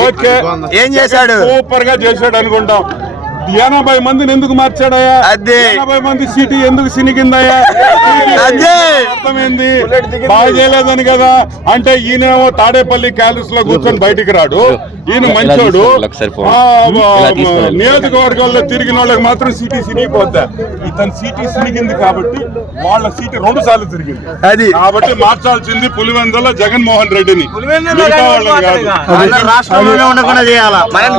Okay. ఏం చేశాడు? సూపర్గా చేశాడు అనుకుంటాం. ఎనభై మందిని ఎందుకు మార్చాడయ్యా? అదే. ఎనభై మంది సిటీ ఎందుకు సినికిందయ్యా? అదే. అర్థమైంది? బాగా చేయలేదని కదా. అంటే ఈయనేమో తాడేపల్లి క్యాలరీస్లో కూర్చొని బయటికి రాడు. ఈయన మంచోడు. నియోజకవర్గాల్లో తిరిగిన వాళ్ళకి మాత్రం సిటీ సినిగిపోద్దా. ఇతను సిటీ సినిగింది కాబట్టి వాళ్ళ సిటీ రెండు సార్లు తిరిగింది. అది. కాబట్టి మార్చాల్సింది పులివెందుల జగన్మోహన్ రెడ్డిని. కాదు. రాష్ట్రంలోనే ఉండకుండా చేయాలా? మనం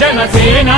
జనసేన.